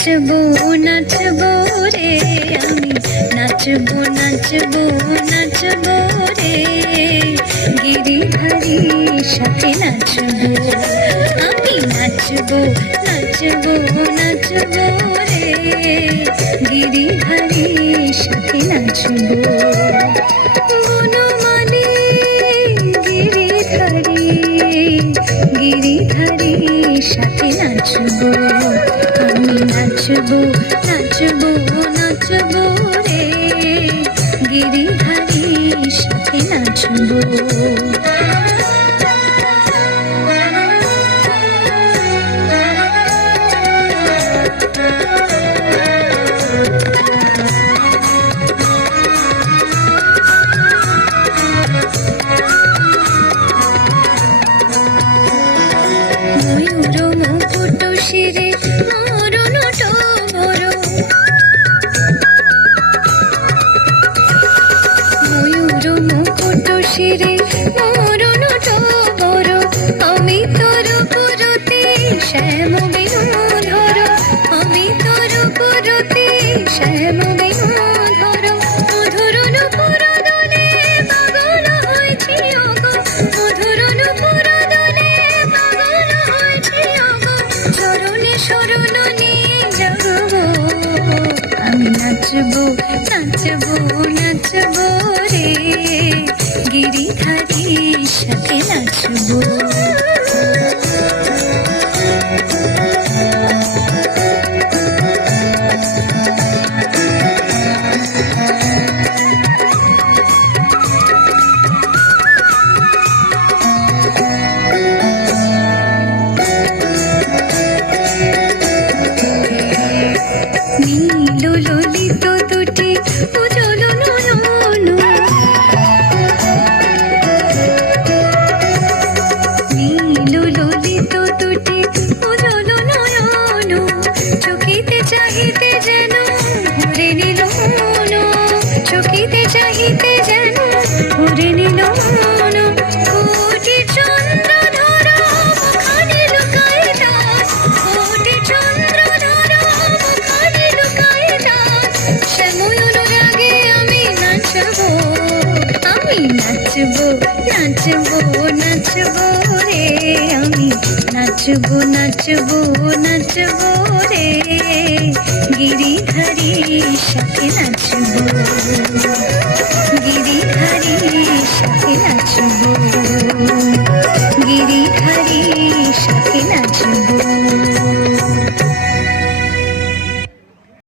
নাচবো নাচবো রে আমি নাচবো নাচবো নাচবো রে গিরিধারীর সাথে নাচবো আমি নাচবো নাচবো নাচবো রে গিরিধারীর সাথে নাচবো বনমালী গিরিধারীর সাথে নাচবো আমি নাচবো নাচবো নাচবো রে গিরিধারীর সাথে নাচবো ময়ূর মুকুট শিরে মরণ টবর ময়ূর মুকুট শিরে মরণ টবর আমি তোর পুরতে শ্যাম বিনোধর আমি তোর পুরতে শ্যাম বিনোধর মধুর নূপুর দলে পাগল হয়েছি ওগো মধুর নূপুর দলে পাগল হয়েছি ওগো চরণে শরণ নিয়ে জাগবো আমি নাচবো নাচবো নাচবো রে গিরিধারীর সাথে নাচবো নীল ললিত দুটি উজ্জ্বল নয়ন নীল ললিত দুটি উজ্জ্বল নয়ন চোখিতে চাহিতে যেন ভরে নিল মন চোখিতে চাহিতে যেন ভরে নিল মন কোটি চন্দ্র ধরা মুখানে লুকায় দাস কোটি চন্দ্র ধরা মুখানে লুকায় দাস শ্যামল অনুরাগে আমি নাচবো নাচবো নাচবো রে আমি নাচবো নাচবো নাচবো রে গিরিধারীর সাথে নাচবো গিরিধারীর সাথে নাচবো গিরিধারীর